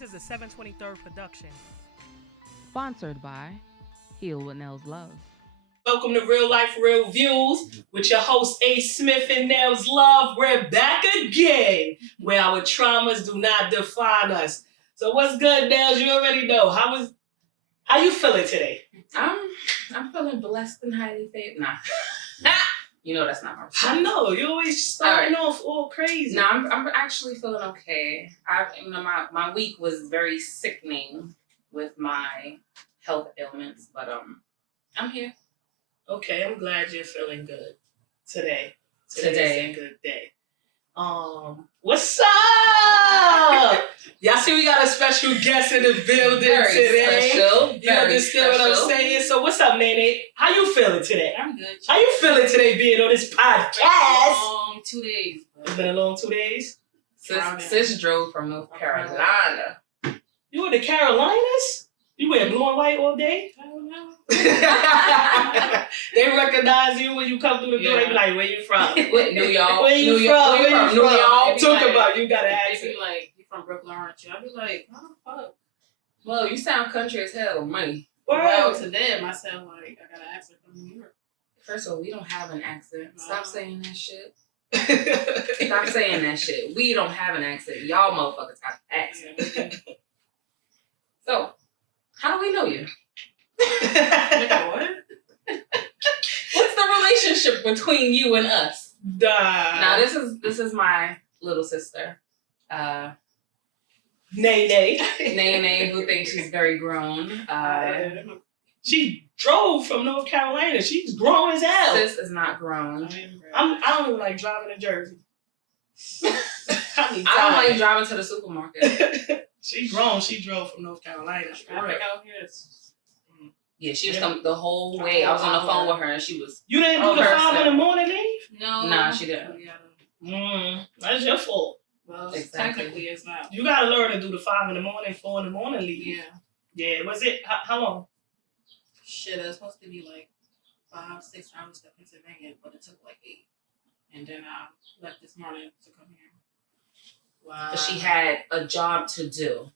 This is a 723rd production. Sponsored by Heal with NELLZ Love. Welcome to Real Life, Real Views with your host A. Smith and NELLZ Love. We're back again, where our traumas do not define us. So what's good, NELLZ? You already know. How you feeling today? I'm feeling blessed and highly favored. Nah. You know that's not my response. I know you always starting off all crazy. No, I'm actually feeling okay. My week was very sickening with my health ailments, but I'm here. Okay, I'm glad you're feeling good today. Today. Is a good day. What's up? Y'all see we got a special guest in the building today. Special. You understand what I'm saying? So what's up, Nene? How you feeling today? I'm good. How you feeling today being on this podcast? Long 2 days. It's been a long 2 days. Sis drove from North Carolina. You in the Carolinas? You wear blue and white all day? I don't know. They recognize you when you come through the door. They be like, where you from? New York. Where you from? New York. Talk Like, about you gotta They ask be it. like, you from Brooklyn, aren't you? I be like, how the fuck? Well, you sound country as hell, money. Well, to them, I sound like I got an accent from New York. First of all, we don't have an accent. Stop No. saying that shit. Stop saying that shit. We don't have an accent. Y'all motherfuckers have an accent. So, how do we know you? Nigga, what? What's the relationship between you and us? Now, this is my little sister, Nene, who thinks she's very grown. She drove from North Carolina. She's grown as hell. Sis is not grown. I don't even like driving to Jersey. I don't like driving to the supermarket. She grown. She drove from North Carolina. Traffic out here is... Yeah, she was coming the whole way. I was on the phone with her and she was... You didn't do the 5 in the morning leave? No. Nah, she didn't. That's your fault. Well, Exactly. technically it's not. You gotta learn to do the 5 in the morning, 4 in the morning leave. Yeah. Yeah, was it? How long? Shit, it was supposed to be like 5-6 hours to Pennsylvania, but it took like 8. And then I left this morning to come here. Wow. But she had a job to do.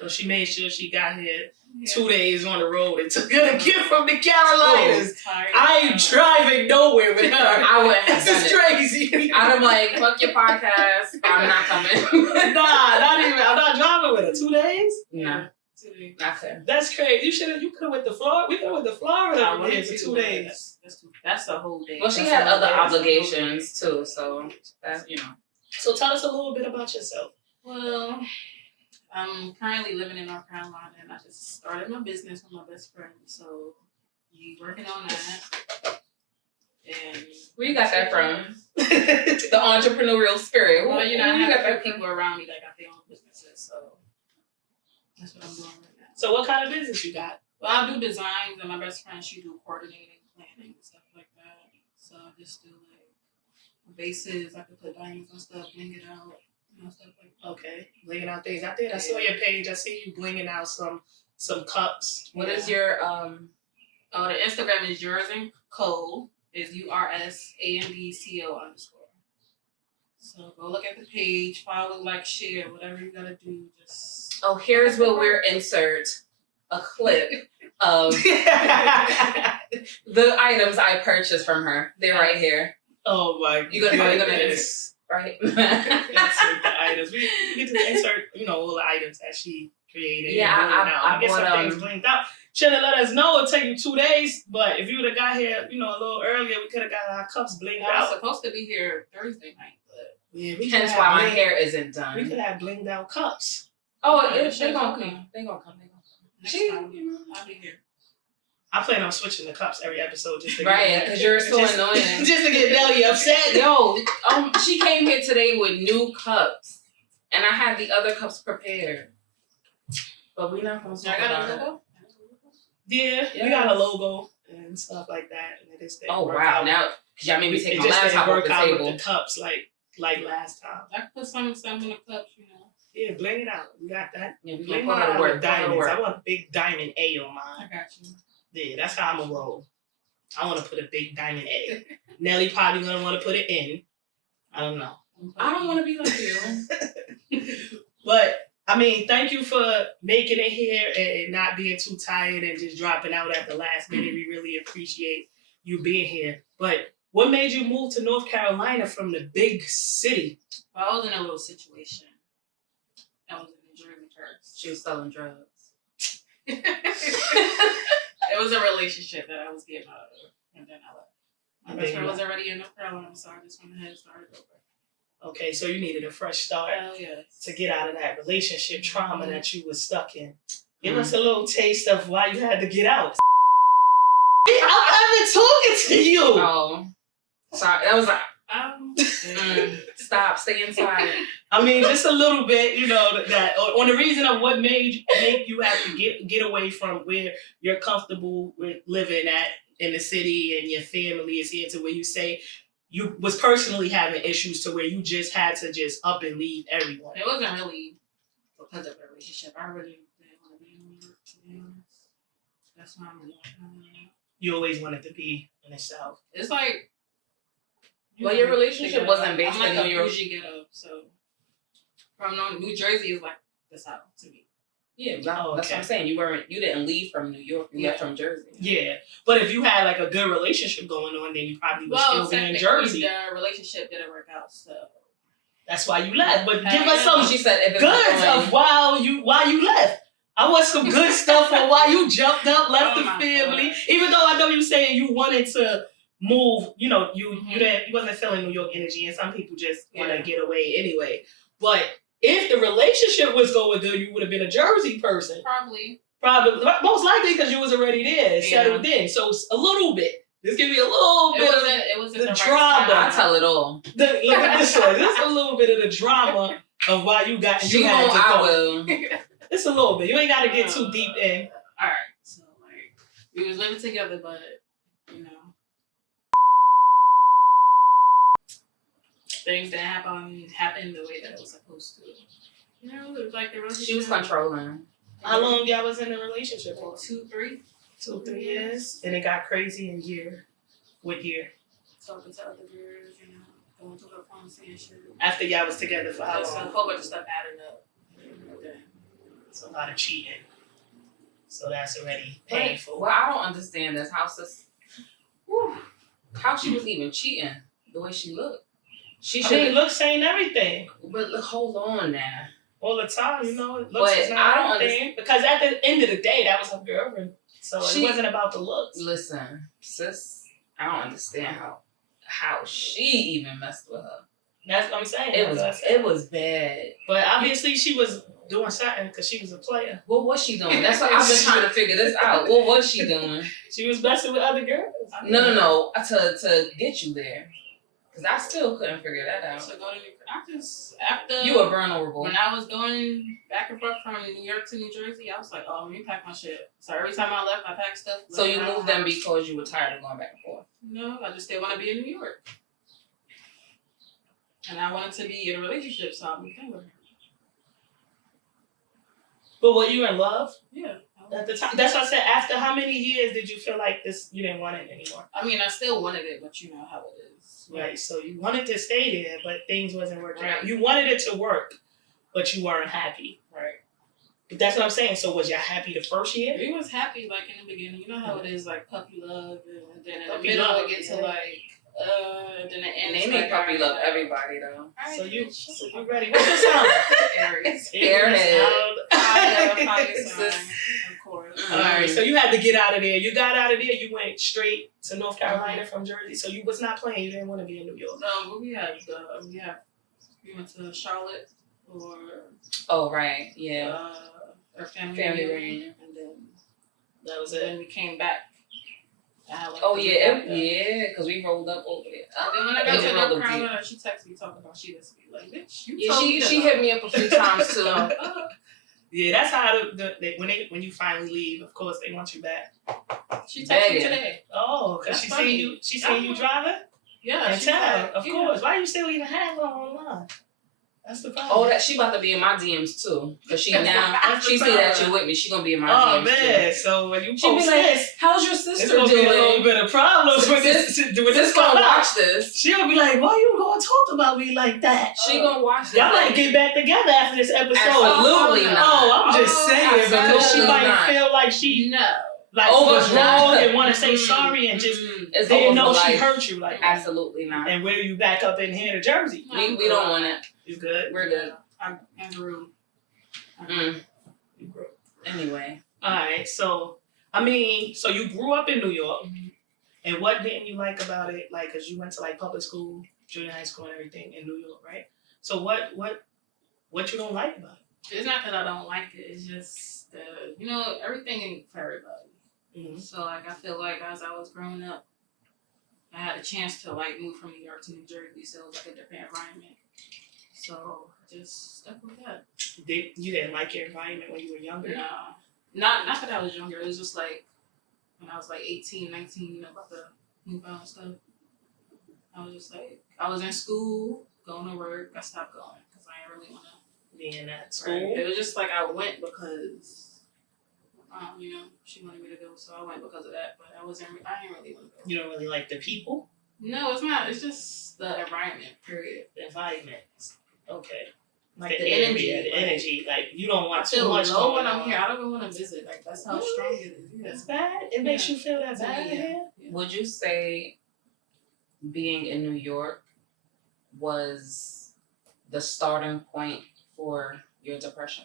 So she made sure she got here 2 days on the road and took her to get from the Carolinas. I ain't driving nowhere with her. I wouldn't have This done is it. crazy. I'd have like, fuck your podcast. I'm not coming. Nah, not even. I'm not driving with her. 2 days? Nah, 2 days. not fair. That's crazy. You could have went to Florida. We could have went to Florida I over wanted here for to, 2 but days. That's the whole day. Well, she That's had a whole other day. That's a whole obligations too, so that's, So tell us a little bit about yourself. Well, I'm currently living in North Carolina, and I just started my business with my best friend. So, we working on that. And where you got that from? The entrepreneurial spirit. well, Where I you have got a that few from? people around me that got their own businesses, so that's what I'm doing right now. So what kind of business you got? Well, I do designs, and my best friend, she do coordinating, planning, and stuff like that. So I just do like vases. I can put diamonds and stuff, bling it out, stuff like that. Okay, blinging out things. I did. I saw your page. I see you blinging out some cups. What is your Oh, the Instagram is yours and Cole. Is URSANDCO_. So go look at the page, follow, like, share, whatever you gotta do. Just Oh, here's where we'll insert a clip of the items I purchased from her. They're right here. Oh my You're gonna goodness. right? Insert the items. We get to insert, all the items that she created. Yeah, I get some bought, things blinked out. Should have let us know. It'll take you 2 days, but if you would have got here, a little earlier, we could have got our cups blinked I was out. supposed to be here Thursday night, but Yeah, we Hence could why have my blinged- hair isn't We done. could have blinged out cups. Oh, Yeah, they shit, gonna okay. come. They gonna come. next She- time I'll be here. I plan on switching the cups every episode just to Right, get because you're so annoying. just to get Nelly upset. Yo, she came here today with new cups, and I had the other cups prepared. But we're not gonna So I talk got about a it. logo? Yeah, we got a logo and stuff like that, and it just didn't Oh work wow! out. Now, cause y'all made me take It my just didn't laptop off work the out table. with the cups like last time. I can put some in the cups, Yeah, bling it out. We got that. Yeah, we Bling gonna mine put her to out work. with Put her to diamonds. work. I want a big diamond A on I mine. got you. Yeah, that's how I'm gonna roll. I want to put a big diamond A. Nelly probably gonna want to put it in. I don't know. I don't want to be like you. But I mean, thank you for making it here and not being too tired and just dropping out at the last minute. We really appreciate you being here. But what made you move to North Carolina from the big city? Well, I was in a little situation. I was in New Jersey first. She was selling drugs. It was a relationship that I was getting out of, and then I left. My best friend was already in North Carolina, so I just went ahead and started over. Okay, so you needed a fresh start Hell yes. to get out of that relationship trauma that you were stuck in. Give us a little taste of why you had to get out. I'm talking to you. Oh, sorry. That was like, stop, stay inside. I mean, just a little bit, you know, that on the reason of what make you have to get away from where you're comfortable with living at in the city and your family is here to where you say you was personally having issues to where you just had to just up and leave everyone. It wasn't really because of a relationship. I really didn't want to be in New York, to be honest. That's why I'm in North Carolina. You always wanted to be in the South. It's like... Well, your relationship wasn't based I'm like in New a York. bougie ghetto, so... From New Jersey is like the South to me. Yeah, that's what I'm saying. You didn't leave from New York. You left from Jersey. Yeah, but if you had like a good relationship going on, then you probably would still be in Jersey. The relationship didn't work out, so that's why you left. But give us some She said if it goods of why you left. I want some good stuff on why you jumped up, left the family. God. Even though I know you saying you wanted to move, you know, you wasn't feeling New York energy, and some people just want to get away anyway. But if the relationship was going good, you would have been a Jersey person. Probably, most likely because you was already there, settled in. So a little bit. Just give me a little bit of the drama. I tell it all. Look at this one. Just a little bit of the drama of why you got. I will. It's a little bit. You ain't got to get too deep in. All right. So like we was living together, but you know things didn't happen the way that it was supposed to. You know, it was like the relationship. She was controlling. How long y'all was in the relationship for? 2-3 years. And it got crazy in year. What year? Talking to other girls, you know, going to her phone saying shit. After y'all was together for how long? A whole bunch of stuff added up. It's a lot of cheating. So that's already painful. Well, I don't understand this. How she was even cheating the way she looked. Looks ain't everything. But look, hold on now. All the time, you know, looks is not everything. Because at the end of the day, that was her girlfriend. So it wasn't about the looks. Listen, sis, I don't understand how she even messed with her. That's what I'm saying. It was bad. But obviously she was doing something because she was a player. What was she doing? That's what I've been trying to figure this out. What was she doing? She was messing with other girls. No. To get you there. Because I still couldn't figure that out. So after you were vulnerable. When I was going back and forth from New York to New Jersey, I was like, oh, let me pack my shit. So every time I left, I packed stuff. So you moved them because you were tired of going back and forth? No, I just didn't want to be in New York. And I wanted to be in a relationship, so I moved in with her. But were you in love? Yeah. At the time, that's what I said. After how many years did you feel like this? You didn't want it anymore. I mean, I still wanted it, but you know how it is. Right. So you wanted to stay there, but things wasn't working out. You wanted it to work, but you weren't happy. Right. But that's what I'm saying. So was y'all happy the first year? We was happy like in the beginning. You know how it is, like puppy love, and then in the middle it gets to like. Then the end. They make puppy love everybody though. So you ready? What's your sign? Aries. Fire sign, of course. All right. So you had to get out of there. You got out of there. You went straight to North Carolina from Jersey. So you was not playing. You didn't want to be in New York. No, but we went to Charlotte for. Oh right, yeah. Our family reunion, and then that was it. Then we came back. Because we rolled up over there. And then when I got to North Carolina, she texted me talking about she doesn't be like, bitch, she hit me up a few times too. Yeah, that's how when you finally leave, of course they want you back. She texted me today. Oh, because she seen you driving? Yeah. And tell, of course. Why you still even have her online? That's the problem. Oh, that she about to be in my DMs too. Because she see that you're with me. She gonna be in my DMs too. Oh man, so when you post she be like, this, how's your sister doing? Be a little bit of problems with this gonna watch this. She'll be like, why you gonna talk about me like that? She gonna watch this. Y'all might get back together after this episode. Absolutely. saying because she absolutely might not. feel like she No. like Oh, was no. wrong and want to say sorry and just It's didn't know over for she life. hurt you like that. Absolutely not. And where you back up in here to Jersey. We don't want it. You good? We're good. I grew. Mm. Anyway. Alright, so I mean, so you grew up in New York, Mhm. and what didn't you like about it? Like, cause you went to like public school, junior high school, and everything in New York, right? So what you don't like about it? It's not that I don't like it. It's just everything ain't for everybody. Mm-hmm. So like I feel like as I was growing up, I had a chance to like move from New York to New Jersey, so it was like a different environment. So I just stuck with that. You didn't like your environment when you were younger? Nah. Not that I was younger. It was just like when I was like 18, 19, about to move out and stuff. I was just like, I was in school, going to work. I stopped going because I didn't really want to Be in that school? It was just like I went because, she wanted me to go, so I went because of that. But I didn't really want to go. You don't really like the people? No, it's not. It's just the environment, period. The environment. Okay. Like the energy. The energy. Like, you don't I want too feel much low going when I'm on. here. I don't even want to visit. Like, that's how strong it is. Yeah. That's bad? It makes you feel that bad Yeah. here? Yeah. Would you say being in New York was the starting point for your depression?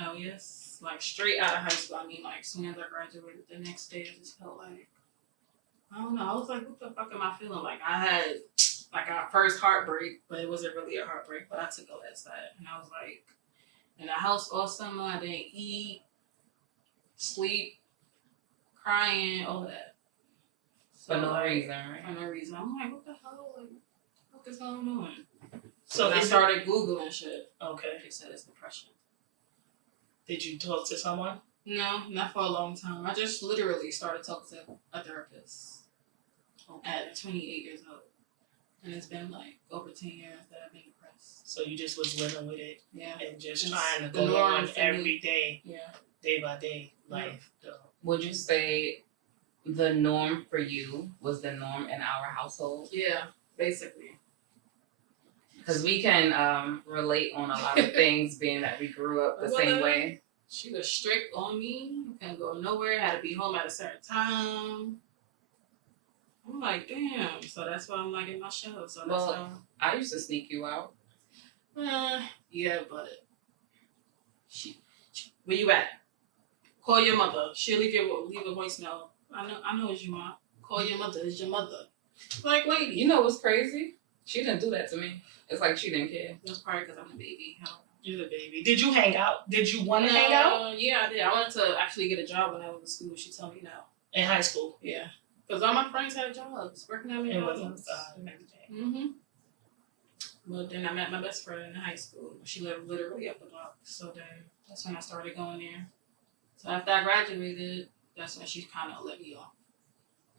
Oh, yes. Like, straight out of high school. I mean, like, as soon as I graduated, the next day, I just felt like, I don't know. I was like, what the fuck am I feeling? Like, I had, like, our first heartbreak, but it wasn't really a heartbreak, but I took a last night. And I was, like, in the house all summer. I didn't eat, sleep, crying, all that. For no like, reason, right? For no reason. I'm like, what the hell? Like, what is going on? So I started Googling shit. Okay. It said it's depression. Did you talk to someone? No, not for a long time. I just literally started talking to a therapist at 28 years old. And it's been like over 10 years that I've been depressed. So you just was living with it Yeah. and just It's trying to the go norm on for every me. day, Yeah. day by day life. Would you say the norm for you was the norm in our household? Yeah, basically. Because we can relate on a lot of things, being that we grew up the same way. She was strict on me. Couldn't go nowhere. Had to be home at a certain time. I'm like, damn. So that's why I'm like in my shell. So that's Well, I used to sneak you out. yeah, but where you at? Call your mother. She'll leave a voicemail. I know it's your mom. Call your mother. It's your mother. Like, lady. You know what's crazy? She didn't do that to me. It's like she didn't care. That's probably because I'm a baby. You're the baby. Did you hang out? Did you want to hang out? Yeah, I did. I wanted to actually get a job when I was in school. She told me no. In high school? Yeah. Because all my friends had jobs, working at It wasn't McDonald's. and everything. Mm-hmm. But then I met my best friend in high school. She lived literally up the block. So then that's when I started going there. So after I graduated, that's when she kind of let me off.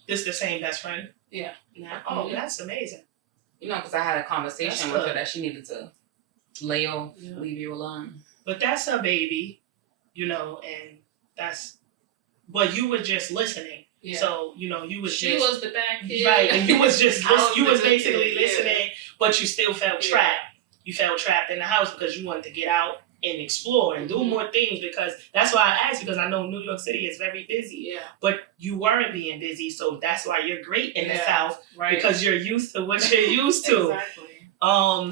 This the same best friend? Yeah. Nah. Oh, that's amazing. You know, because I had a conversation That's with her good. that she needed to lay off, Yeah. leave you alone. But that's her baby, and but you were just listening. Yeah. So, you was She just. was the bad kid. Right, and you was just, I was you the was good basically kid, listening, but you still felt Yeah. trapped. You felt trapped in the house because you wanted to get out and explore and do Mhm. more things, because that's why I asked, because I know New York City is very busy. Yeah. But you weren't being busy, so that's why you're great in the Yeah. South, Right. because you're used to what you're used to. Exactly.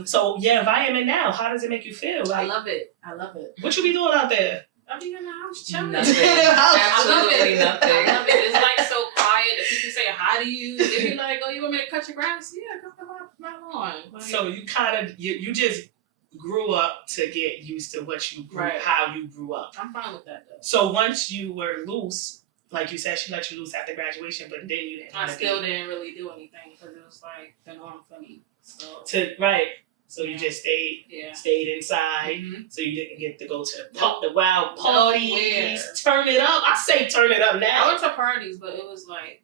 So yeah, environment now, how does it make you feel? I Like, love it. I love it. what you be doing out there? I be in the house chilling. Nothing. I love Absolutely it. nothing. I love it. It's like so quiet that people say hi to you. They be like, "Oh, you want me to cut your grass?" Yeah, cut my lawn. Like, So you kind of, you just grew up to get used to what you grew, Right. how you grew up. I'm fine with that though. So once you were loose, like you said, she let you loose after graduation, but then you didn't. I wanna still didn't really do anything because it was like the norm for me. So right. So you Yeah. just stayed yeah. inside. Mhm. So you didn't get to go to Nope. the wild parties, Nowhere. turn it up. I say turn it up I now. went to parties, but it wasn't like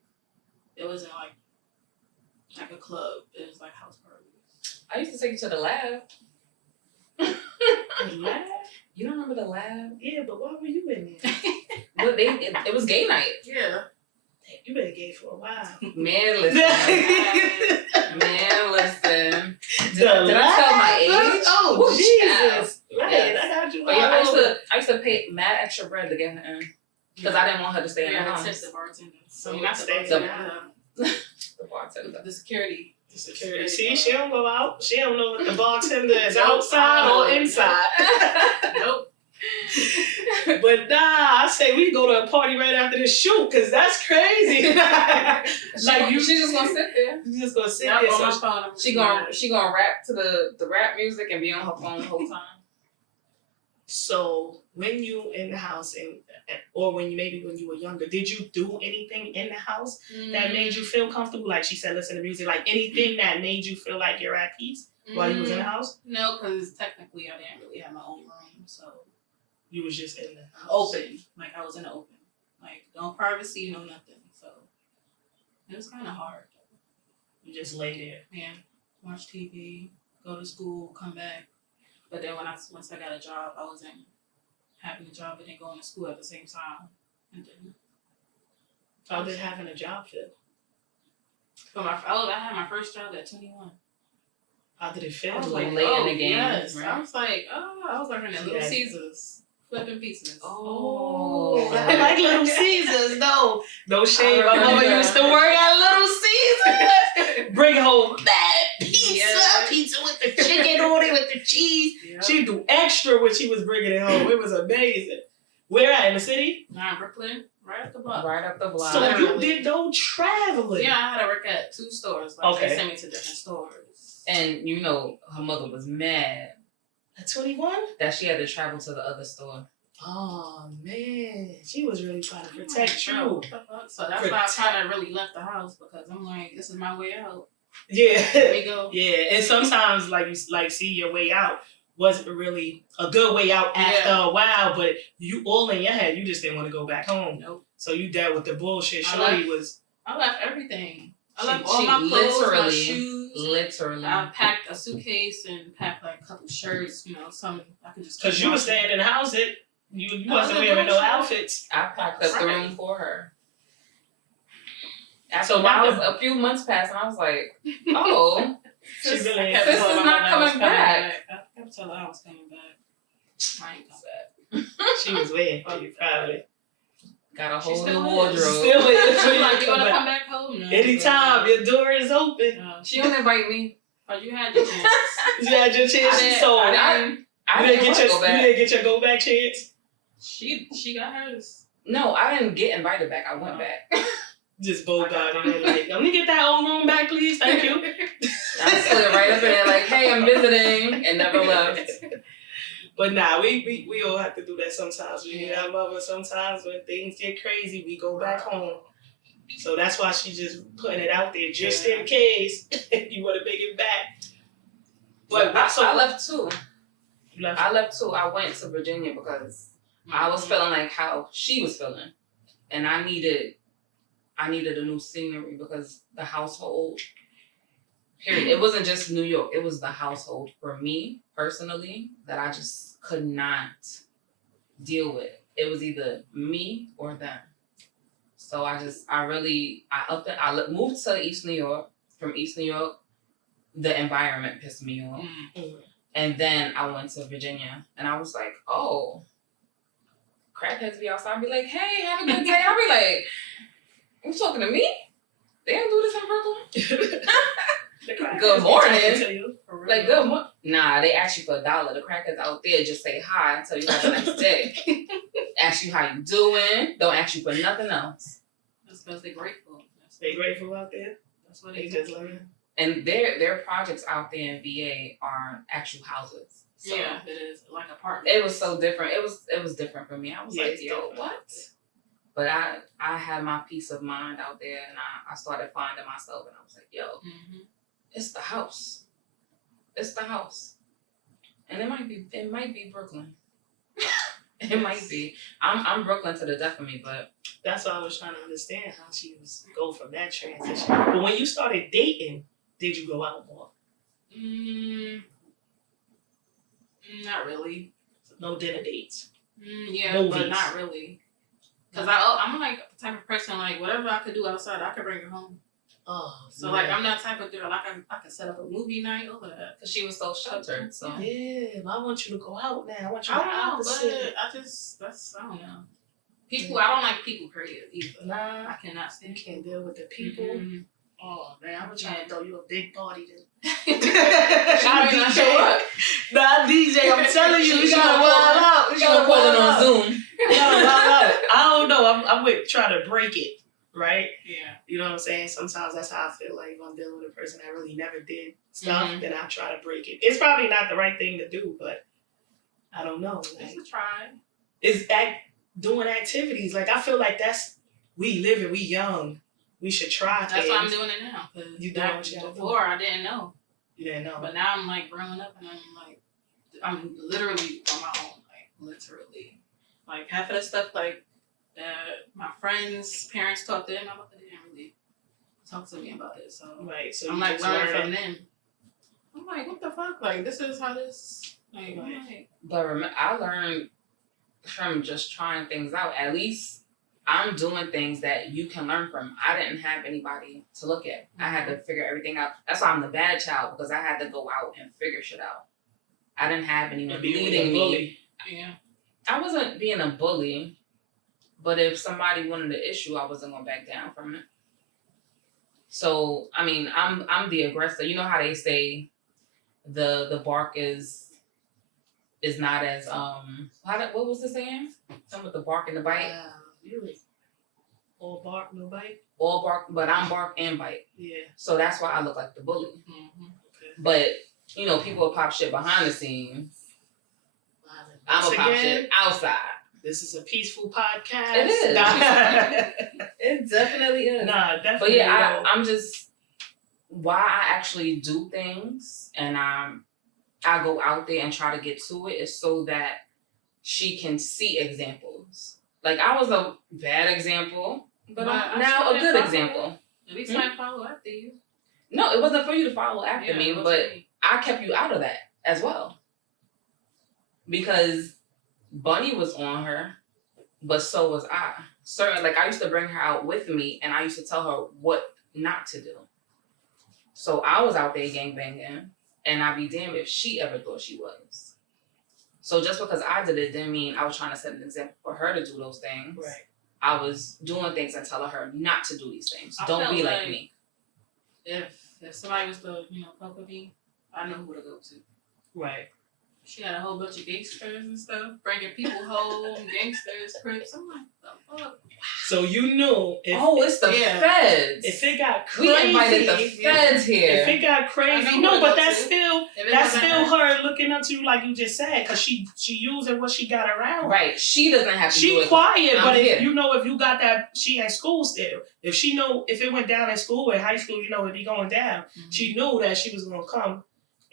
a club. It was like house parties. I used to take you to the lab. The lab? You don't remember the lab? Yeah, but why were you in there? Well, it was gay night. Yeah. You been gay for a while. Man, listen. Man, listen. The Did I tell my lab? age? Oh, Woo, Jesus. Right, Yes. I got you. But yeah, I used to pay mad extra bread to get her in because I didn't want her to stay in the house. Tip the bartender. So So not the stay bartender. The bartender. The security. Security. See, she don't go out. She don't know if the bartender is outside or inside. Nope. But nah, I say we go to a party right after the shoot, cause that's crazy. Like She's just gonna sit there. you just gonna sit I'm there. on my So, phone. She gonna rap to the rap music and be on her phone the whole time. so when you in the house or when you were younger, did you do anything in the house that made you feel comfortable? Like she said, listen to music. Like anything that made you feel like you're at peace while you was in the house? No, because technically I didn't really have my own room, so You was just in the house. open. Like I was in the open. Like no privacy, no nothing. So it was kind of hard. You just lay there. Yeah, watch TV, go to school, come back. But then once I got a job, I wasn't having a job and then going to school at the same time. And then How did having a job feel? I had my first job at 21. How did it feel? I was like like, late in oh, the game, yes. right? I was like, I was working at Little Yeah. Caesars, flipping pizzas. Oh, I like Little Caesars. No shade. My I mama remember. used to work at Little Caesars. Bring home that pizza, Yeah. pizza with the chicken on it, with the cheese. Yeah. She'd do extra when she was bringing it home. It was amazing. Where at? In the city? Nah, Brooklyn, right up the block. Right up the block. So you Literally. did no traveling. Yeah, I had to work at 2 stores. Like Okay. they sent me to different stores. And you know, her mother was mad At 21? that she had to travel to the other store. Oh man, she was really trying to protect Bro, you. what the fuck? So that's why I kind of really left the house because I'm like, this is my way out. Yeah. Let me go. Yeah, and sometimes like you see your way out wasn't really a good way out after a while, but you all in your head, you just didn't want to go back home. Nope. So you dealt with the bullshit. I Shorty left. was I left everything. I She- left all she my clothes, my literally- shoes. Literally. I packed a suitcase and packed like a couple shirts, some I could just. because you were staying in the house. You I wasn't was wearing no doing shit. outfits. I packed up the Right. room for her. After So that what was a few months passed, and I was like, "Oh, She really I kept This telling is my not mom I was coming back. I kept telling her I was coming back. I ain't come back. She was waiting for you probably. got a She whole still new is. wardrobe." Still waiting for She's you like, to you come wanna back. come back home? No. Anytime your door is open. No. She don't invite me. Oh, you had your chance. You had your chance. So I I didn't- I you didn't want to go you back. didn't get your go back chance. She got hers. No, I didn't get invited back. I went back. Just both got in there like, let me get that old room back, please. Thank you. I slid right up in there like, "Hey, I'm visiting," and never left. But nah, we all have to do that sometimes. We need our mother. Sometimes when things get crazy, we go back home. So that's why she's just putting it out there, just in case you want to make it back. But I left too. You left. I left too. I went to Virginia because I was feeling like how she was feeling, and I needed a new scenery because the household. Period. It wasn't just New York. It was the household for me personally that I just could not deal with. It was either me or them. So I moved to East New York. From East New York, the environment pissed me off. And then I went to Virginia, and I was like, oh, crackheads be outside. I'd be like, hey, have a good day. I'd be like, you talking to me? They don't do this in Brooklyn? Good morning. Like, good morning. Nah, they ask you for $1. The crackheads out there just say hi and tell you have a nice day. Ask you how you doing. Don't ask you for nothing else. That's because they're grateful. They grateful out there. That's what They they just do. learn. And their projects out there in VA are actual houses. So Yeah, it is like apartments. it was so different. It was different for me. I was Yeah, like, it's yo, different. what? But I had my peace of mind out there, and I started finding myself, and I was like, yo, Mm-hmm. it's the house. It's the house. And it might be Brooklyn. It might be. I'm Brooklyn to the death of me, but That's why I was trying to understand how she was go from that transition. But when you started dating, did you go out more? Not really. No dinner dates. Yeah, Movies. but not really. Because I'm like the type of person, like, whatever I could do outside, I could bring it home. Oh, So like I'm that type of girl. I can set up a movie night over that. Cause she was so sheltered. So yeah, I want you to go out now. I want you I to don't know, opposite. but I don't know. People, I don't like people. Period. Either. Nah, I cannot you stand. can't deal with the people. Mm-hmm. Oh man, I'm trying to throw you a big party then. She might not show up. Nah, DJ, I'm telling you, we gotta wild out. We gotta call it on Zoom. We gotta wild out. I don't know. I'm with trying to break it, right? Yeah. You know what I'm saying? Sometimes that's how I feel like if I'm dealing with a person that really never did stuff, then I try to break it. It's probably not the right thing to do, but I don't know. Like, It's a try. it's doing activities. Like I feel like we live and we young. We should try things. That's why I'm doing it now. Cause You doing what you gotta do. before I didn't know. You didn't know. But now I'm like growing up and I'm literally on my own. Like literally. Like half of the stuff like that my friends' parents taught them, my mother didn't really talk to me about it. So Right. So I'm you like just learning learn from it. them. I'm like, what the fuck? Like this is how this like, Right. like But I learned from just trying things out. At least I'm doing things that you can learn from. I didn't have anybody to look at. I had to figure everything out. That's why I'm the bad child, because I had to go out and figure shit out. I didn't have anyone leading me. yeah. I wasn't being a bully, but if somebody wanted an issue, I wasn't gonna back down from it. So I mean, I'm the aggressor. You know how they say the bark is not as what was the saying? Something with the bark and the bite. Really? All bark, no bite? All bark, but I'm bark and bite. Yeah. So that's why I look like the bully. Mm-hmm. Okay. But you know, people will pop shit behind the scenes. I'm Once gonna pop again, shit outside. This is a peaceful podcast. It is. Nah. It definitely is. Nah, definitely. But yeah, I'm just why I actually do things and I go out there and try to get to it is so that she can see examples. Like I was a bad example, but I'm now a good example. At least I follow after you. No, it wasn't for you to follow after me, but I kept you out of that as well. Because Bunny was on her, but so was I. Like I used to bring her out with me and I used to tell her what not to do. So I was out there gangbanging and I'd be damned if she ever thought she was. So just because I did it didn't mean I was trying to set an example for her to do those things. Right. I was doing things and telling her not to do these things. I Don't felt be like like me. If somebody was to, fuck with me, I know who to go to. Right. She had a whole bunch of gangsters and stuff, bringing people home, gangsters, crips. I'm like, the fuck? So you knew if It's the feds. if it got crazy, We invited the feds here. If it got crazy, no, but that's still her looking up to you, like you just said, because she using what she got around. Right. She doesn't have to do She it. quiet, but here. if you got that, she at school still. If she know, if it went down in school, in high school, it'd be going down. Mm-hmm. She knew that she was gonna come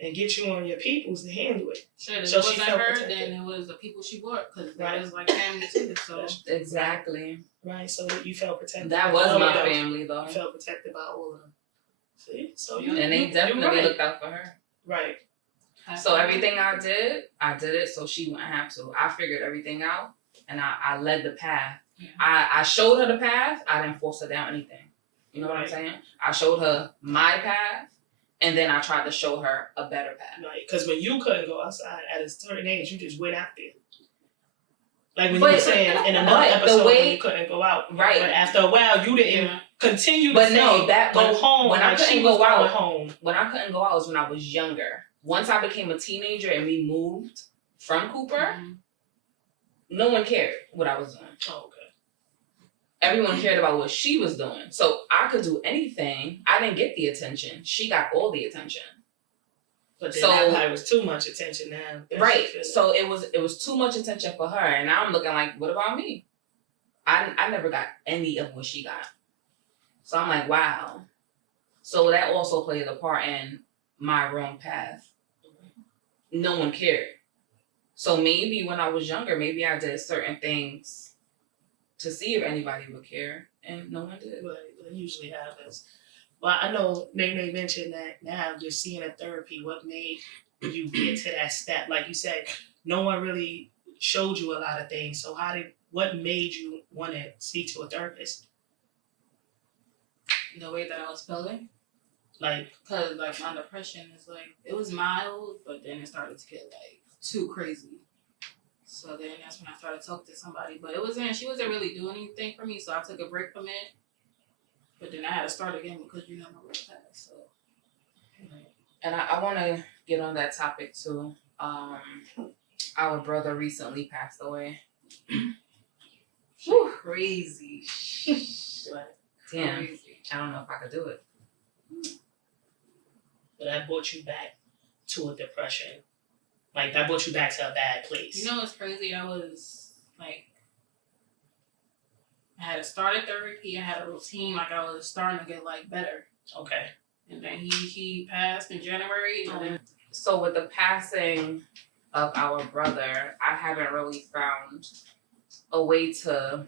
and get you on your peoples to handle it. Shit, if So it she wasn't felt her, protected. then it was the people she brought, because Right. that was like family too. So Exactly. Right, so you felt protected. That by was all my of them. family though. You felt protected by all of them. See, so And they definitely looked out for her. right. So everything I did it so she wouldn't have to. I figured everything out and I led the path. Yeah. I showed her the path. I didn't force her down anything. You know what I'm Right. saying? I showed her my path and then I tried to show her a better path. Right, because when you couldn't go outside at a certain age, you just went out there. Like when But- you were saying in another but the episode way- when you couldn't go out. Right. But after a while, you didn't Yeah. continue to But say, no, that go when- home. when I like couldn't she was go out- going home. When I couldn't go out was when I was younger. Once I became a teenager and we moved from Cooper, Mhm. no one cared what I was doing. Oh, okay. Everyone cared about what she was doing. So I could do anything. I didn't get the attention. She got all the attention. But then So- that probably was too much attention now. that she Right. feel it. So it was too much attention for her. And now I'm looking like, what about me? I never got any of what she got. So I'm like, wow. So that also played a part in my wrong path. No one cared. So maybe when I was younger, maybe I did certain things to see if anybody would care, and no one did. But it usually happens. Well, I know Nene mentioned that now you're seeing a therapy. What made you get to that step? Like you said, no one really showed you a lot of things. So what made you want to speak to a therapist? The way that I was feeling. Like, Cause like my depression is like it was mild, but then it started to get like too crazy. So then that's when I started talking to somebody, but she wasn't really doing anything for me, so I took a break from it. But then I had to start again because my brother passed. So. And I want to get on that topic too. Our brother recently passed away. Whew, crazy. Damn, Crazy. I don't know if I could do it. but that brought you back to a depression. Like, that brought you back to a bad place. You know what's crazy? I was like, I had started therapy. I had a routine. Like, I was starting to get like better. Okay. And then he passed in January. And then So with the passing of our brother, I haven't really found a way to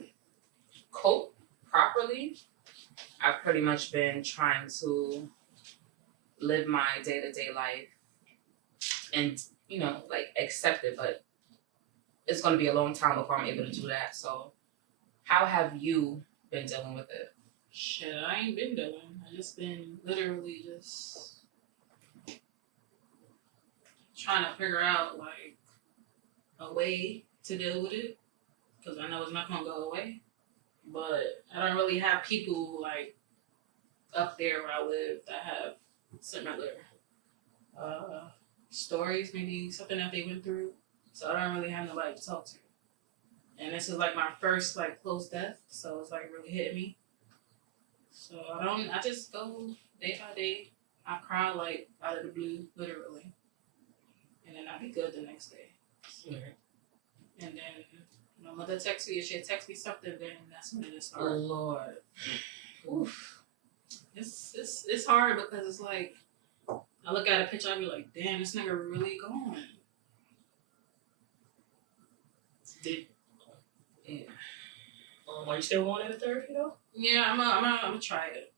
cope properly. I've pretty much been trying to live my day-to-day life and, like, accept it, but it's going to be a long time before I'm able to do that. So how have you been dealing with it? shit, I ain't been dealing. I just been literally just trying to figure out like a way to deal with it because I know it's not gonna go away. But I don't really have people like up there where I live that have similar stories, maybe something that they went through. So I don't really have nobody to talk to. And this is like my first like close death, so it's like really hit me. So I just go day by day. I cry like out of the blue, literally. And then I'll be good the next day. Mhm. And then my mother texts me, if she texts me something, then that's when it starts. Oh, Lord. Oof. It's hard because it's like I look at a picture, I be like, damn, this nigga really gone. Are you still going into therapy though? Yeah, I'm gonna try it.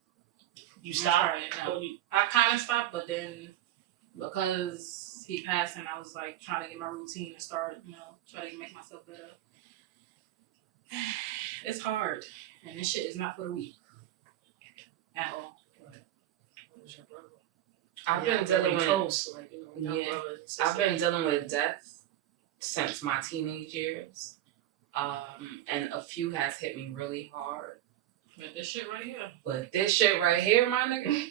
You I'm stopped? gonna try it now. I kind of stopped, but then because he passed and I was like trying to get my routine and start, try to make myself better. It's hard, and this shit is not for the weak at all. Who's your brother? I've been dealing with close, like, young Yeah. brother, sister. I've been dealing with death since my teenage years. And a few has hit me really hard. But this shit right here. But this shit right here, my nigga.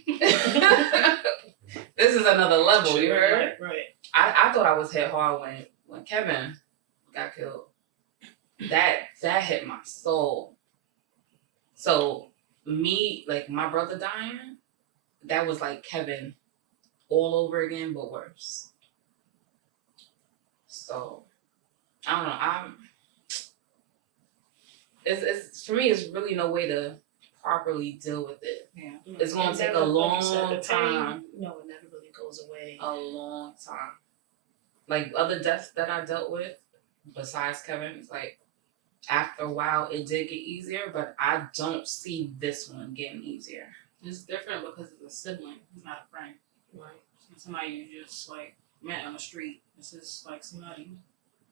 This is another level, you heard? Right. I thought I was hit hard when Kevin got killed. That hit my soul. So me, like my brother dying, that was like Kevin all over again, but worse. So I don't know. It's for me. It's really no way to properly deal with it. Yeah. It's gonna take a long time. No, it never really goes away. A long time. Like other deaths that I dealt with, besides Kevin, it's like after a while it did get easier, but I don't see this one getting easier. It's different because it's a sibling. It's not a friend. Right. It's somebody you just like met on the street. This is like somebody.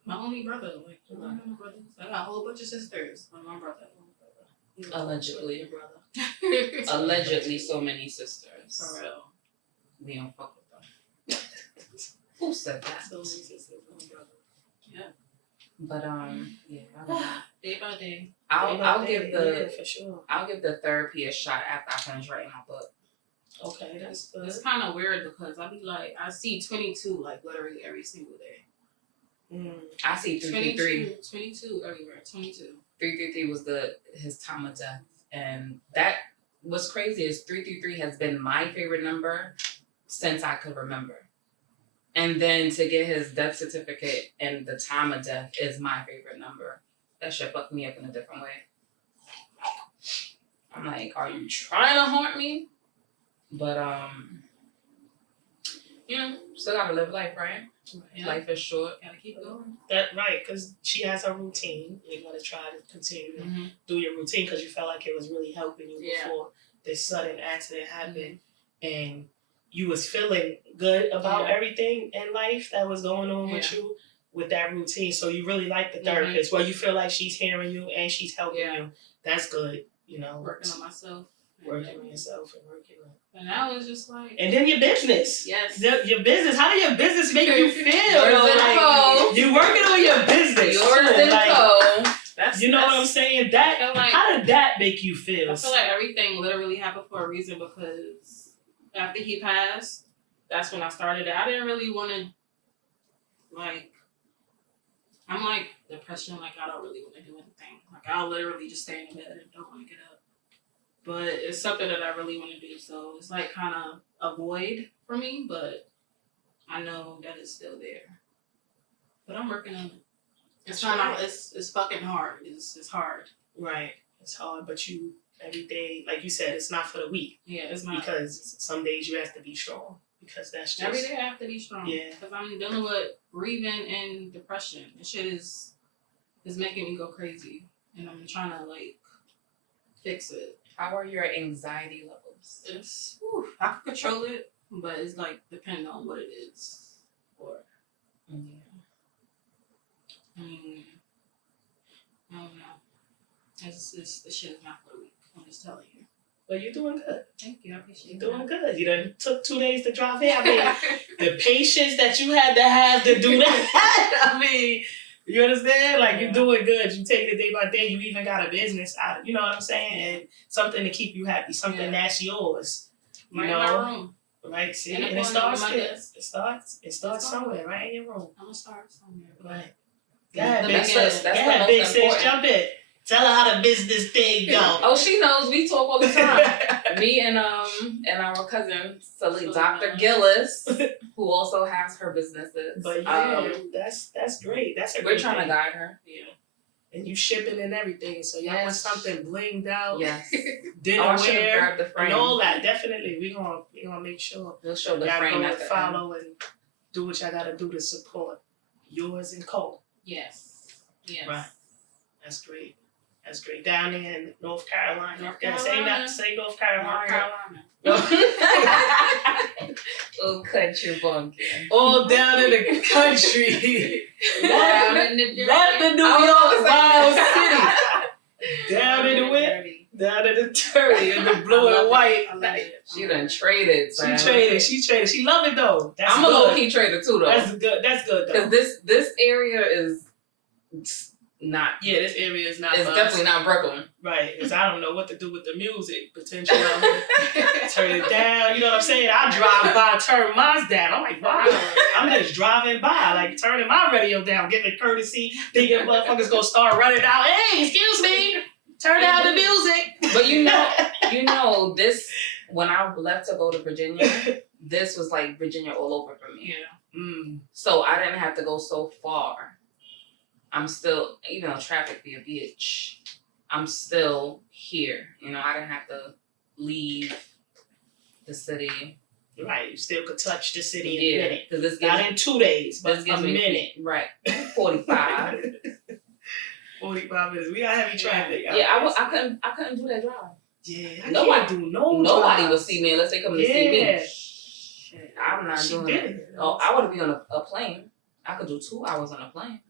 My only brother. Like I don't have no brothers. I got a whole bunch of sisters. But my brother. Allegedly. Your brother. Allegedly, so many sisters. For real. We don't fuck with them. Who said that? So many sisters. My brother. Yeah. But yeah, I don't know. Day by day. I'll give the for sure. I'll give the therapy a shot after I finish writing my book. Okay, that's good. It's kind of weird because I be like, I see 22 like literally every single day. I see 333. 22 everywhere. 22. 333 was his time of death, and that what's crazy is 333 has been my favorite number since I could remember. And then to get his death certificate and the time of death is my favorite number. That shit fucked me up in a different way. I'm like, are you trying to haunt me? But still gotta live life, right? Yeah. Life is short. Gotta keep going. That right, because she has her routine. You're gonna try to continue to do your routine because you felt like it was really helping you before this sudden accident happened, and you was feeling good about everything in life that was going on with you with that routine. So you really like the therapist. Well, you feel like she's hearing you and she's helping you. That's good. Working on myself. Working on yourself and working on. And now it's just like. And then your business. Yes. Your business. How do your business make you feel? Yours and co. You working on your business. Yours too, and co. You know what I'm saying? That like, how did that make you feel? I feel like everything literally happened for a reason because after he passed, that's when I started it. I didn't really want to, like, I'm like depression, like I don't really want to do anything. Like I'll literally just stay in bed and don't want to get up. But it's something that I really want to do, so it's like kind of a void for me, but I know that it's still there. But I'm working on it. It's not. It's fucking hard. It's hard. Right. It's hard, but you every day, like you said, it's not for the weak. Yeah, it's not. Because some days you have to be strong. Because that's just Every day I have to be strong. Yeah. Because I'm dealing with grieving and depression. This shit is making me go crazy, and I'm trying to like fix it. How are your anxiety levels? It's I can control it, but it's like depending on what it is. Or Yeah. I mean, I don't know. This shit is not for the weak. I'm just telling you. But you're doing good. Thank you. I appreciate You're that. doing good. You done took 2 days to drive here. I mean, the patience that you had to do that. I mean, you understand? Like, you're doing good. You take it day by day. You even got a business out of, you know what I'm saying? And something to keep you happy. Something that's yours. You Right know? in my room. Right? See? In the And it corner starts of my there. desk. It starts somewhere, right in your room. I'm gonna start somewhere. Right. Go ahead, big That's sis. Go the ahead, most big sis. important. Jump in. Tell her how the business thing go. Oh, she knows. We talk all the time. Me and our cousin, Dr. Gillis, who also has her businesses. But yeah, that's great. That's a we're great trying thing. to guide her. Yeah. And you shipping and everything, so y'all want something blinged out, Yes. dinner should wear, grab the frame. and all that. Definitely, we gonna make sure We'll show the y'all frame go at and the end. follow and do what y'all gotta do to support yours and co. Yes. Yes. Right. That's great. That's great. Down there in North Carolina. North Yeah, Carolina. say North North Carolina. Carolina. Oh, country bumpkin. All down in the country. Down in the Not the New York Wild City. Down in the where? Down in the dirty, in the blue and white. I love it. She done traded. She traded. She love it though. That's I'm good. a low-key trader too, though. That's good though. Because this area is not. Yeah, this area is not. It's for definitely us. not Brooklyn. Right, because I don't know what to do with the music. Potentially, turn it down. You know what I'm saying? I drive by, turn mine down. I'm like, wow. I'm just driving by, like turning my radio down, giving courtesy, thinking motherfuckers gonna start running out. Hey, excuse me, turn down the music. But you know, this when I left to go to Virginia, this was like Virginia all over for me. Yeah. So I didn't have to go so far. I'm still, even though traffic be a bitch, I'm still here. You know, I didn't have to leave the city. Right, you still could touch the city in a minute. Because this Not gives in 2 days, but this a gives me minute. right, 45. 45 minutes. We got heavy traffic. Yeah, I couldn't do that drive. Yeah, I Nobody- can't do no Nobody drives. would see me unless they come to see me. Shit. I'm not She doing did it. it. Oh, I would be on a plane. I could do 2 hours on a plane.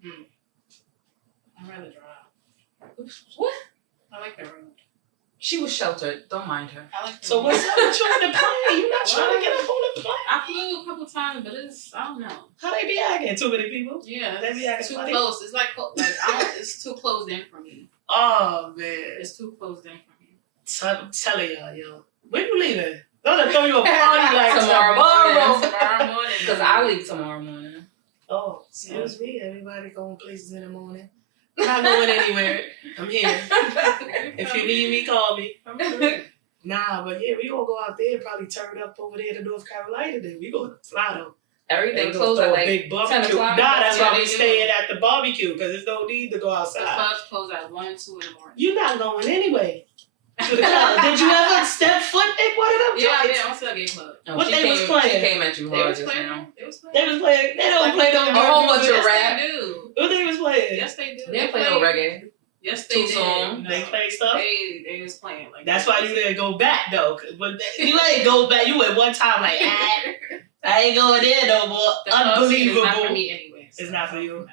I'd rather drive. What? I like the road. She was sheltered. Don't mind her. I like the So road. what's up with you on the plane? You not trying to get up on the plane? I flew a couple times, but I don't know. How they be acting? Too many people? Yeah, They be acting it's too funny? close. It's like it's too closed in for me. Oh, man. It's too closed in for me. I'm telling y'all, yo. When you leaving? Don't throw you a party like Tomorrow morning. Tomorrow morning. Because I leave tomorrow morning. Oh, excuse me. Everybody going places in the morning. I'm not going anywhere. I'm here. If you need me, call me. Nah, but yeah, we gonna go out there, probably turn up over there to North Carolina. Then we gonna fly though. Everything And we gonna closed throw at a like big 10 barbecue. o'clock. Nah, that's why Yeah, we they do. staying at the barbecue because there's no need to go The outside. clubs close at 1 and 2 in the morning. You not going anyway. To the club. Did you ever step foot in one of them Yeah, I joints? did. I'm still gay club. No, What she they was came- playing? She came at you They hard was just playing. now. They was playing. They was playing. They don't play no A whole bunch music. of rap. Yes, they do. What they was playing? Yes, they do. They didn't play no reggae. Yes, they Too did. soon. No. They play stuff. They was playing. Like That's why you didn't go back though. But you ain't go back. You went one time like, I ain't going there no more. The club scene is not for Unbelievable. me anyway. It's not for you.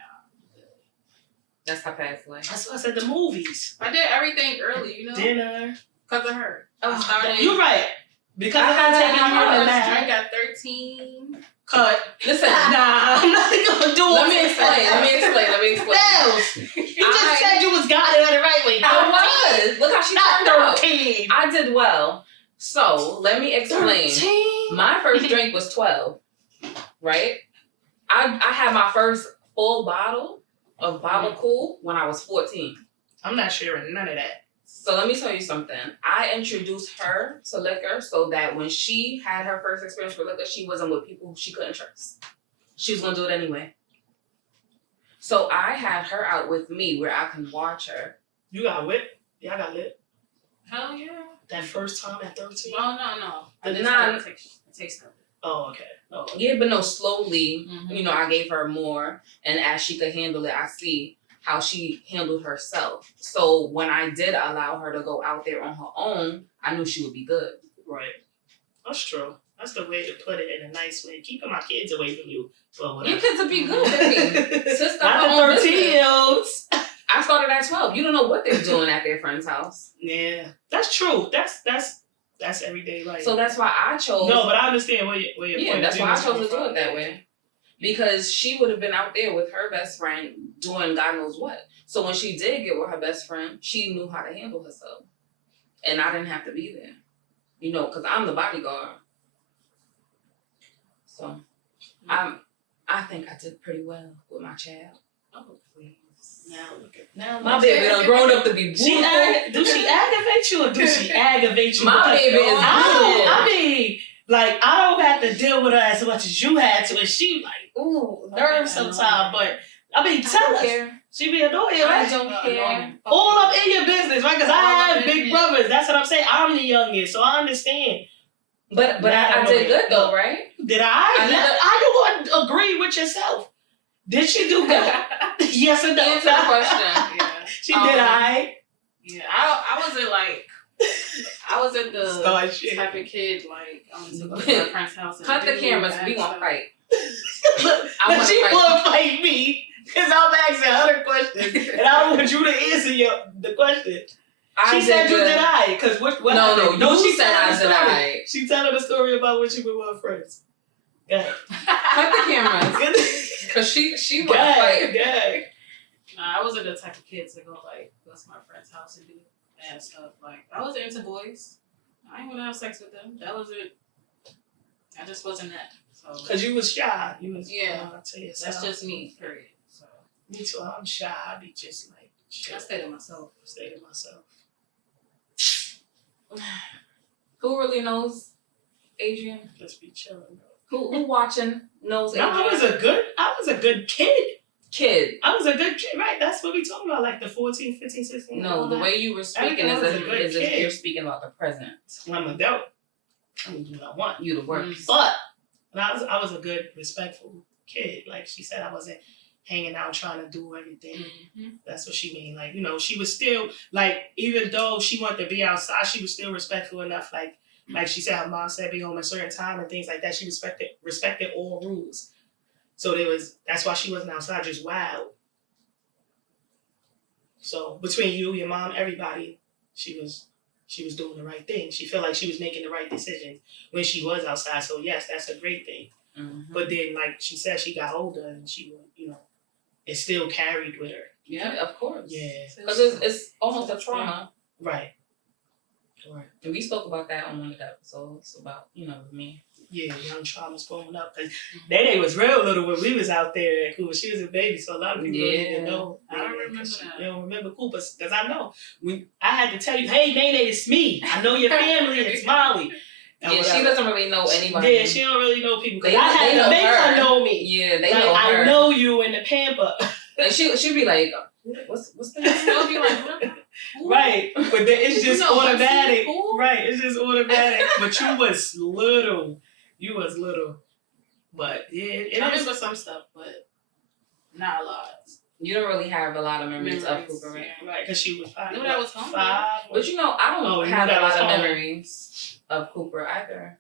That's her past life. That's why I said the movies. I did everything early, you know. Dinner. Because of her. Oh, I started. You're right. Because I I had had taken to you have on my that. Drink at 13. Cut. Listen. Nah, I'm not gonna do it. Let me explain. Nels, you just said you was guided on the right way. I was. Look how she Not turned out. 13. I did well. So let me explain. 13? My first drink was 12, right? I had my first full bottle of Baba Cool when I was 14. I'm not sharing none of that. So let me tell you something. I introduced her to liquor so that when she had her first experience with liquor, she wasn't with people who she couldn't trust. She was gonna do it anyway. So I had her out with me where I can watch her. You got lit? Yeah, I got lit. Hell yeah. That first time at 13? No. I just Nah. had to taste of it. Oh, okay. Oh, okay. Yeah, but no, slowly, Mhm. you know, I gave her more. And as she could handle it, I see how she handled herself. So when I did allow her to go out there on her own, I knew she would be good. Right. That's true. That's the way to put it in a nice way. Keeping my kids away from you. Well, whatever. Your kids will be good with me. Sister, Not the 13-year-olds. I started at 12. You don't know what they're doing at their friend's house. Yeah. That's true. That's everyday life. So that's why I chose. No, but I understand where your Yeah, point that's of why I view is chose to do coming it that way. Because she would have been out there with her best friend doing God knows what. So when she did get with her best friend, she knew how to handle herself. And I didn't have to be there. You know, because I'm the bodyguard. So I think I did pretty well with my child. Oh, please. Now look at now. My baby done grown up to be beautiful. Do she aggravate you or do she aggravate you? My Because baby is good. I mean, like, I don't have to deal with her as much as you had to, and she like, ooh, nerves sometimes. But I mean, tell us. Care. She be annoying, right? I don't care. All up in your business, right? Because I All up have in big it. brothers. That's what I'm saying. I'm the youngest, so I understand. But Not I did annoying. good though, right? Did I? I never- How you gonna agree with yourself? Did she do good? Yes or no? Answer the question. Yeah. She did I. Yeah. I wasn't like. I wasn't the Start shit. type of kid like I went to go to my friend's house. And Cut the do cameras. bad We gonna stuff. fight. Look, I wanna she fight. wanna fight me because I'm asking her the question, and I want you to answer the question. She said you did I, because what No, happened? no, you she said telling I the did story. I. She telling the story about when she was with her friends. Go ahead. Cut the cameras. Cause she wanna fight. Good. Nah, I wasn't the type of kid to go to my friend's house and do bad stuff. Like I wasn't into boys. I ain't gonna have sex with them. That was it. I just wasn't that. So Because you was shy. You was Yeah. to yourself. that's just me. Period. So Me too. I'm shy. I be just like I stay to myself. Stay to myself. Who really knows Adrian? Just be chilling, bro. Who watching knows No, Adrian? I was a good kid. Kid. I was a good kid, right? That's what we talking about, like the 14, 15, 16. No, the way you were speaking I is was a good as if kid. you're speaking about the present. When I'm an adult, I can do what I want. You the worst. But I was a good, respectful kid. Like she said, I wasn't hanging out trying to do everything. Mm-hmm. That's what she mean. Like, you know, she was still, like, even though she wanted to be outside, she was still respectful enough. Like she said, her mom said be home at a certain time and things like that. She respected all rules. So that's why she wasn't outside just wild. So between you, your mom, everybody, she was doing the right thing. She felt like she was making the right decisions when she was outside. So yes, that's a great thing. Mm-hmm. But then, like she said, she got older and she, you know, it still carried with her. Yeah, of course. Yeah. Because it's almost a trauma. Right. Right. And we spoke about that on one of the episodes about, you know, me. Yeah, young traumas growing up. Because Nene was real little when we was out there at Cooper. She was a baby, so a lot of people don't even know. I don't Nene, remember 'cause that. They don't remember Cooper. Because I know. When I had to tell you, hey, Nene, it's me. I know your family. It's Molly. And Yeah, whatever. she doesn't really know anybody. Yeah, she don't really know people. 'Cause They- I had they to know make her. her know me. Yeah, they Like, know her. I know you in the pamper. Like she'd be like, what's the They'll be like, what? Who? Right. But then it's just No, but see, automatic. who? Right. It's just automatic. But you was little. You was little. But yeah, it I is. remember some stuff, but not a lot. You don't really have a lot of memories of Cooper, right? Yeah. Right, because she was 5. I knew that was home. 5. But you know, I don't Oh, you have knew a that was lot of home. memories of Cooper either.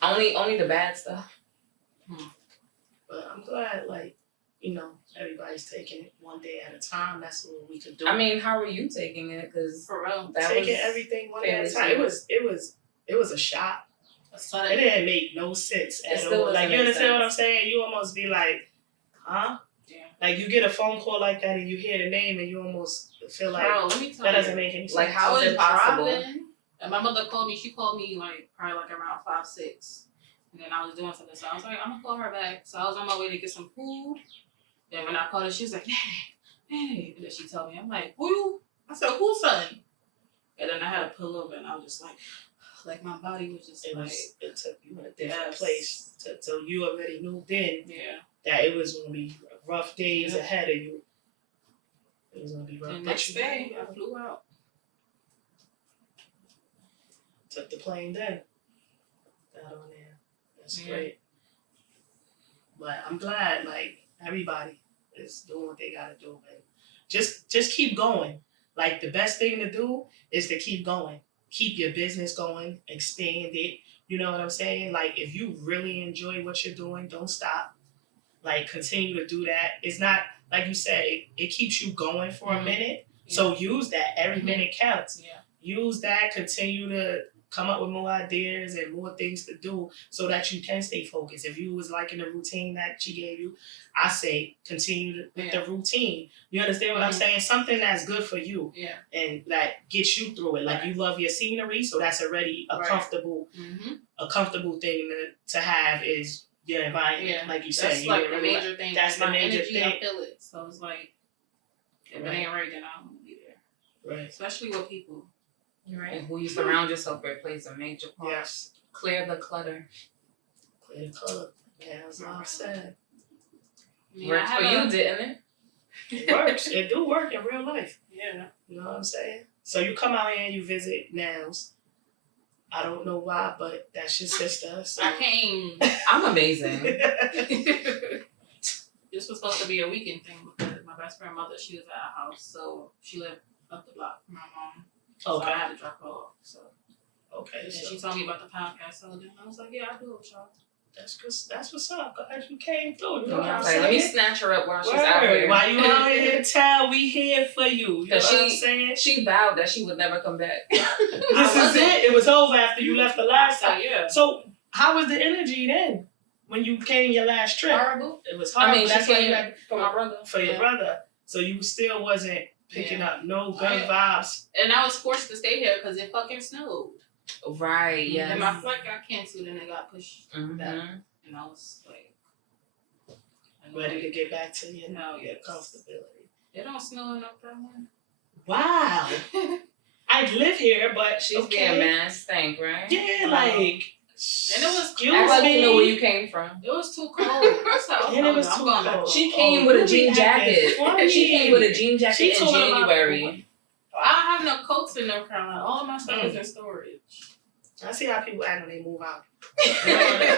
Only the bad stuff. But I'm glad, like, you know, Everybody's taking it one day at a time. That's what we could do. I mean, how were you taking it? Because For real. taking everything one day at a time. It was a shock. It didn't make no sense at all. Like, you understand what I'm saying? You almost be like, huh? Yeah. Like, you get a phone call like that and you hear the name and you almost feel like Girl, let me tell that you. doesn't make any sense. Like, how I is was it possible? driving, and my mother called me. She called me like probably like around 5, 6. And then I was doing something, so I was like, I'm gonna call her back. So I was on my way to get some food. Then when I called her, she was like, hey. And then she told me, I'm like, who you? I said, who's son? And then I had to pull over, and I was just like my body was just it took you in a different Yes. place. So you already knew then yeah. that it was going to be rough days ahead of you. It was going to be rough. And next day, I flew out. Took the plane then. Got on there. That's Yeah. great. But I'm glad, like, everybody is doing what they got to do. And just keep going. Like, the best thing to do is to keep going. Keep your business going. Expand it. You know what I'm saying? Like, if you really enjoy what you're doing, don't stop. Like, continue to do that. It's not, like you said, it keeps you going for a minute. Yeah. So use that. Every minute counts. Yeah. Use that. Continue to come up with more ideas and more things to do so that you can stay focused. If you was liking the routine that she gave you, I say continue with the routine. You understand what I'm saying? Something that's good for you and that gets you through it. Like, you love your scenery, so that's already a comfortable thing to have is your environment. Yeah. Like you said, That's like the major thing. That's the my major energy, thing. I feel it. So it's like, if it ain't right, then I don't want to be there. Right. Especially with people. Right. And who you surround yourself with plays a major part. Yes. Clear the clutter. Clear the clutter. Yeah, that's all I said. Worked for you, didn't it? It works. It do work in real life. Yeah. You know what I'm saying? So you come out here and you visit NELLZ. I don't know why, but that's your sister. So. I came. I'm amazing. This was supposed to be a weekend thing because my best friend mother, she was at our house, so she lived up the block from my mom. Okay. So I had to drop her off. So okay. and So she told me about the podcast, so then I was like, yeah, I'll do it with y'all. that's good. That's what's up. Glad you came through. You know Yeah, what I'm like, let me saying? snatch her up while she's out here. While you out here in town, we here for you. You know what I'm saying? She vowed that she would never come back. This is it. It was over after you left the last time. Yeah. So how was the energy then when you came your last trip? Horrible. It was horrible. I mean, That's she why you came had for my brother. for your brother. So you still wasn't picking up no good vibes. And I was forced to stay here because it fucking snowed. Right, yeah. And my flight got canceled and it got pushed back. Mm-hmm. And I was like, Ready to get back to your yes. comfortability. It don't snow in North Carolina. Wow. I live here, but She's being mad stank, right? Yeah, like. And it was excuse I me. you know where you came from. It was too cold. So And it was I'm too going back. cold. She came with a jean jacket. funny. She came with a jean jacket She in told about- January. I have no coats in North Carolina. All of my stuff is in storage. I see how people act when they move out. For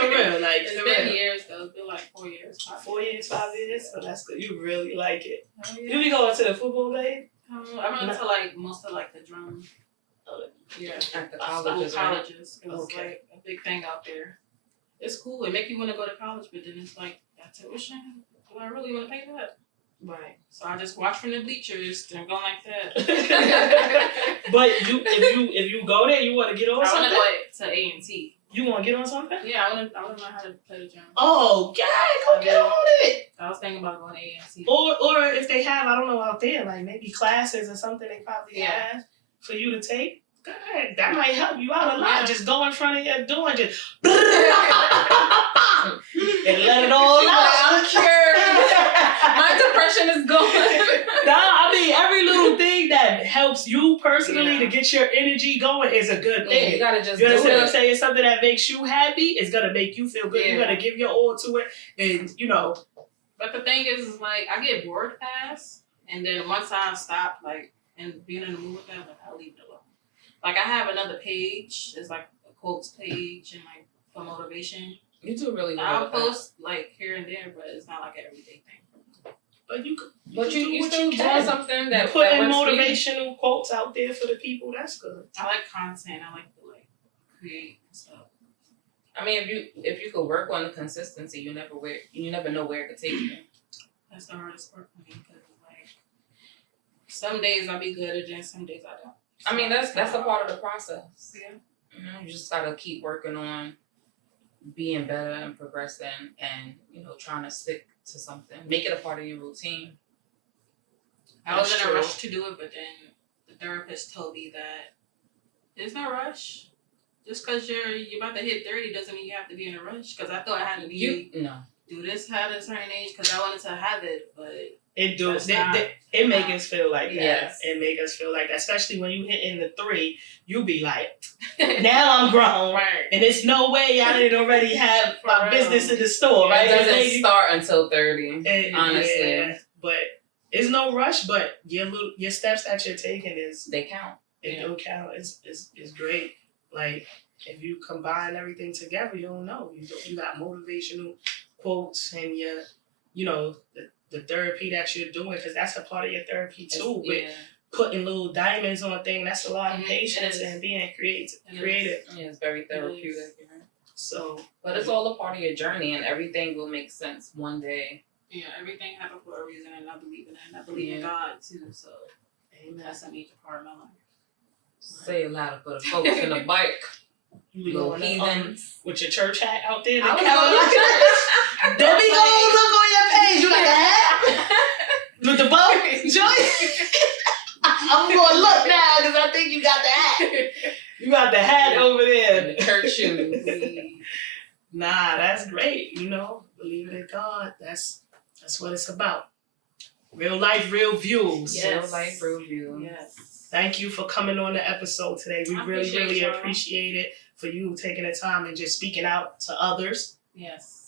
real, like It's for been real. years though. It's been like 4 years. 4 years, 5 years. So that's good. You really like it. Oh, You yeah. be going to the football game? I went to like most of like the drum. Yeah. At the School colleges, right? colleges. It was like a big thing out there. It's cool. It make you want to go to college, but then it's like that tuition. Do I really want to pay that? Right. So I just watch from the bleachers and go like that. But if you go there, you want to get on I want something? to go to A&T. You want to get on something? Yeah, I want to learn how to play the drum. Oh, God, go get on it. I was thinking about going to A&T. Or if they have, I don't know, out there, like maybe classes or something they probably have for you to take. Go ahead. That might help you out a lot. Yeah. Just go in front of your door and just and let it all out. I'm cured. My depression is gone. Nah, I mean, every little thing that helps you personally to get your energy going is a good thing. Yeah, you gotta just You understand what I'm do it. saying? Something that makes you happy is gonna make you feel good. Yeah. You're gonna give your all to it, and you know. But the thing is like, I get bored fast, and then once I stop, like, and being in the mood with that, like, I'll leave it alone. Like, I have another page. It's like a quotes page and like for motivation. You do really well. I'll with that. post like here and there, but it's not like an everyday thing. But you could. But do you what still you doing can. something You that put in that works for you. motivational quotes out there for the people. That's good. I like content. I like to like create and stuff. I mean, if you could work on the consistency, you never know where it could take you. That's the hardest part for me because like some days I'll be good, and then some days I don't. I mean, that's a part of the process. Yeah. You know, you just gotta keep working on being better and progressing, and trying to stick to something. Make it a part of your routine. I was That's in a true. rush to do it, but then the therapist told me that there's no rush. Just because you're about to hit 30 doesn't mean you have to be in a rush. Because I thought I had to do this at a certain age because I wanted to have it, but It do That's they, not- it make us feel like that. Yes. It make us feel like that. Especially when you hit in the 3, you be like, now I'm grown. right. And it's no way I didn't already have my For real. business in the store, right? It doesn't start until 30. And- honestly. yeah, but it's no rush. But your steps that you're taking They count. it do count. It's great. Like if you combine everything together, you'll know. You got motivational quotes and the therapy that you're doing, because that's a part of your therapy too. With putting little diamonds on things, that's a lot of Mhm. patience It is. and being creative. Yeah, it's very therapeutic. So, But it's all a part of your journey, and everything will make sense one day. Yeah, everything happened for a reason, and I believe in that. And I believe in Yeah. God too, so amen. that's a major part of my life. Say it louder for the folks in the bike. You be Little going heathens. with your church hat out there. I was Carolina. Don't be going look on your page. You got the hat with the bow. Joy. I'm going to look now because I think you got the hat. You got the hat over there. And the church shoes. Nah, that's great. Believe in God. That's what it's about. Real life, real views. Yes. Real life review. Yes. Thank you for coming on the episode today. We I really, appreciate really y'all. appreciate it for you taking the time and just speaking out to others. Yes.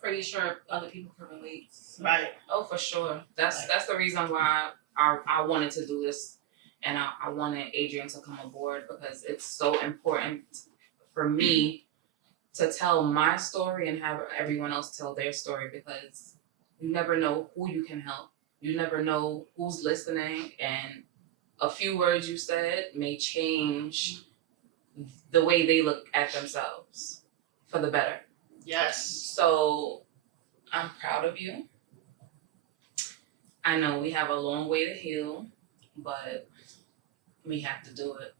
Pretty sure other people can relate. So. Right. Oh, for sure. That's the reason why I wanted to do this, and I wanted Adrian to come aboard, because it's so important for me to tell my story and have everyone else tell their story, because you never know who you can help. You never know who's listening, and a few words you said may change the way they look at themselves for the better. Yes. So I'm proud of you. I know we have a long way to heal, but we have to do it.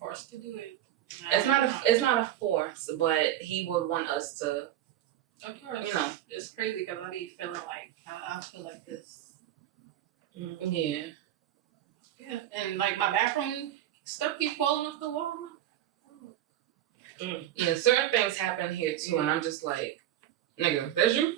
Forced to do it. It's not a force, but he would want us to. Of course. It's crazy because I be feeling like I feel like this. Yeah. Yeah, and like my bathroom stuff keep falling off the wall. Yeah, certain things happen here too, and I'm just like, nigga, that's you.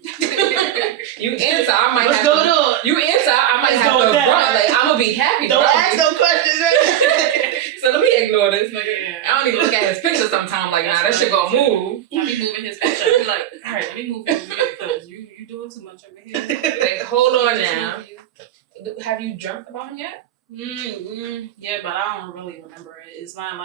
You answer, I might What's have going to. on? You answer, I might Let's have go to with that, run. right? Like I'm gonna be happy. Don't but ask no questions, right? So let me ignore this nigga. Yeah. I don't even look at his picture sometimes. Like, nah, that shit gonna move. I be moving his picture. I be like, all right, let me move over here because you doing too much over here. Like, hold on Just now. move you. Have you dreamt about him yet? Yeah, but I don't really remember it. It's not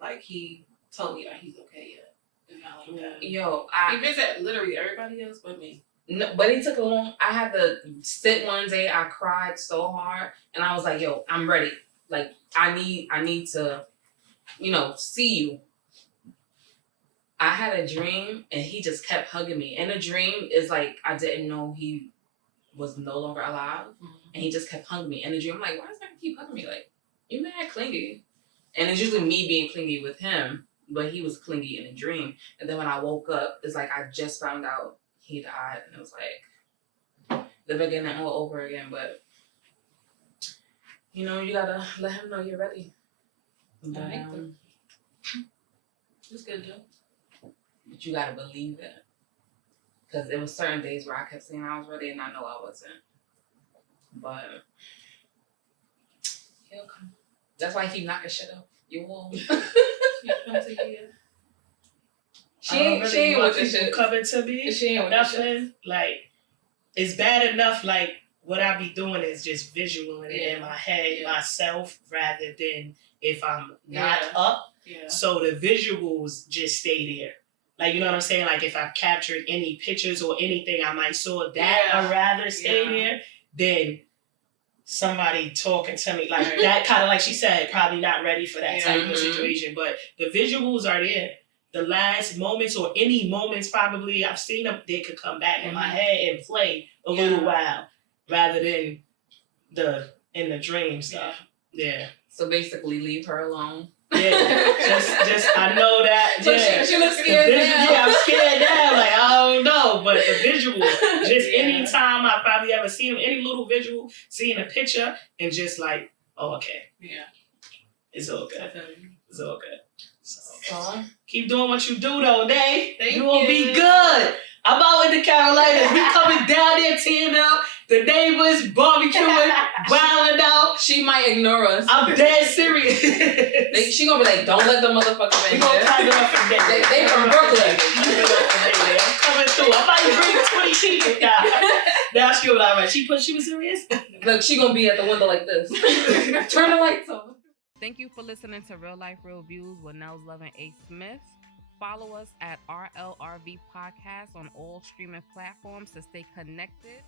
like he told me that he's okay yet. It's not like that. Yo, He visited literally everybody else but me. No, but it took a long. I had to sit one day. I cried so hard, and I was like, "Yo, I'm ready. Like, I need to, see you." I had a dream, and he just kept hugging me. And the dream is like I didn't know he was no longer alive, and he just kept hugging me. And the dream, I'm like, "Why does that keep hugging me? Like, you mad clingy?" And it's usually me being clingy with him, but he was clingy in a dream. And then when I woke up, it's like I just found out he died, and it was like the beginning all over again. But you gotta let him know you're ready. But, It's good though. but you gotta believe it, because there was certain days where I kept saying I was ready, and I know I wasn't. But he'll come. That's why he keep knocking shit up. You will. He come to you. She ain't with the shit. Coming to me. She ain't with the shit. Nothing. Like, it's bad enough. Like, what I be doing is just visualing it in my head myself, rather than if I'm not up. Yeah. So the visuals just stay there. Like, you know what I'm saying? Like, if I've captured any pictures or anything I might saw, that I'd rather stay there than somebody talking to me. Like, that kind of, like she said, probably not ready for that type of situation. But the visuals are there. the last moments or any moments probably I've seen them, they could come back in my head and play a little while rather than in the dream stuff. Yeah. So basically, leave her alone. Yeah, just I know that. So yeah. she looks scared now. Yeah, I'm scared now. Like I don't know, but the visual, just anytime I probably ever seen them, any little visual, seeing a picture, and just like, oh, okay, it's all good. It's all good. So keep doing what you do though, Day. You gonna be good. I'm out in the Carolinas. We coming down there, tearing up. The neighbors barbecuing, wilding out. She might ignore us. I'm dead serious. She gonna be like, don't let the motherfucker We in gonna here. pack it up for Day. They from Brooklyn. I'm coming through. I might bring 20 people now. Now she'll be like, right, she was serious? Look, she gonna be at the window like this. Turn the lights on. Thank you for listening to Real Life Real Views with NELLZ and A. Smith. Follow us at RLRV Podcast on all streaming platforms to stay connected.